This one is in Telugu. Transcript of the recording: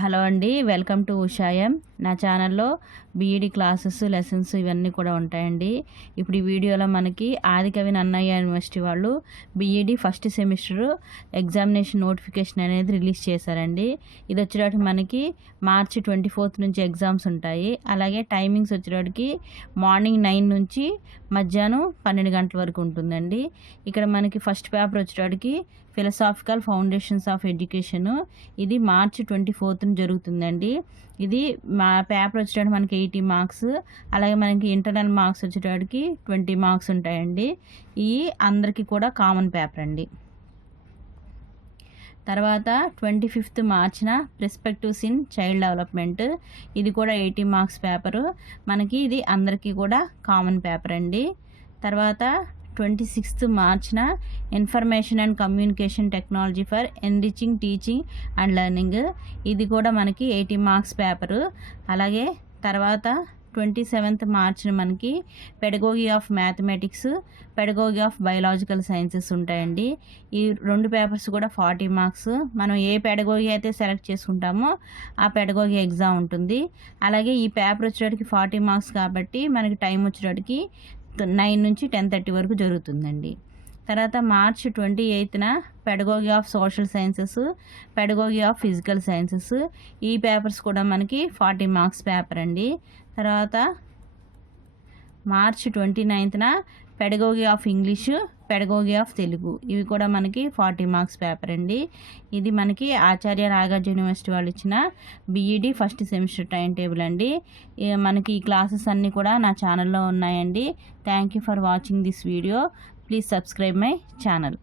హలో అండి, వెల్కమ్ టు ఉషాయం. నా ఛానల్లో బీఈడి క్లాసెస్ లెసన్స్ ఇవన్నీ కూడా ఉంటాయండి. ఇప్పుడు ఈ వీడియోలో మనకి ఆదికవి నన్నయ్య యూనివర్సిటీ వాళ్ళు BEd first semester examination notification అనేది రిలీజ్ చేశారండి. ఇది వచ్చేటప్పటికి మనకి మార్చి 24 నుంచి ఎగ్జామ్స్ ఉంటాయి. అలాగే టైమింగ్స్ వచ్చేటప్పటికి మార్నింగ్ 9 నుంచి మధ్యాహ్నం 12 గంటల వరకు ఉంటుందండి. ఇక్కడ మనకి ఫస్ట్ పేపర్ వచ్చేటప్పటికి ఫిలసాఫికల్ ఫౌండేషన్స్ ఆఫ్ ఎడ్యుకేషన్, ఇది మార్చి 24 జరుగుతుందండి. ఇది మా పేపర్ వచ్చేటప్పుడు మనకి 80 మార్క్స్, అలాగే మనకి ఇంటర్నల్ మార్క్స్ వచ్చేటప్పటికి 20 మార్క్స్ ఉంటాయండి. ఈ అందరికీ కూడా కామన్ పేపర్ అండి. తర్వాత 25 మార్చిన పర్స్పెక్టివ్స్ ఇన్ చైల్డ్ డెవలప్మెంట్, ఇది కూడా 80 మార్క్స్ పేపరు మనకి, ఇది అందరికీ కూడా కామన్ పేపర్ అండి. తర్వాత 26 మార్చిన information and communication technology for enriching teaching and learning, ఇది కూడా మనకి 80 మార్క్స్ పేపరు. అలాగే తర్వాత 27 మార్చిన మనకి pedagogy of mathematics, pedagogy of biological sciences ఉంటాయండి. ఈ రెండు పేపర్స్ కూడా 40 మార్క్స్. మనం ఏ పెడగోగి అయితే సెలెక్ట్ చేసుకుంటామో ఆ పెడగోగి ఎగ్జామ్ ఉంటుంది. అలాగే ఈ పేపర్ వచ్చేటప్పటికి 40 మార్క్స్ కాబట్టి మనకి టైం వచ్చేటప్పటికి 9 నుంచి 10:30 వరకు జరుగుతుందండి. తర్వాత మార్చ్ 28న pedagogy of social sciences, pedagogy of physical sciences, ఈ పేపర్స్ కూడా మనకి 40 మార్క్స్ పేపర్ అండి. తర్వాత మార్చ్ 29న pedagogy of English, pedagogy of Telugu, ఇవి కూడా మనకి 40 మార్క్స్ పేపర్ అండి. ఇది మనకి ఆచార్య నాగార్జున యూనివర్సిటీ వాళ్ళు ఇచ్చిన BEd first semester time table అండి. మనకి ఈ క్లాసెస్ అన్నీ కూడా నా ఛానల్లో ఉన్నాయండి. Thank you for watching this video. Please subscribe my channel.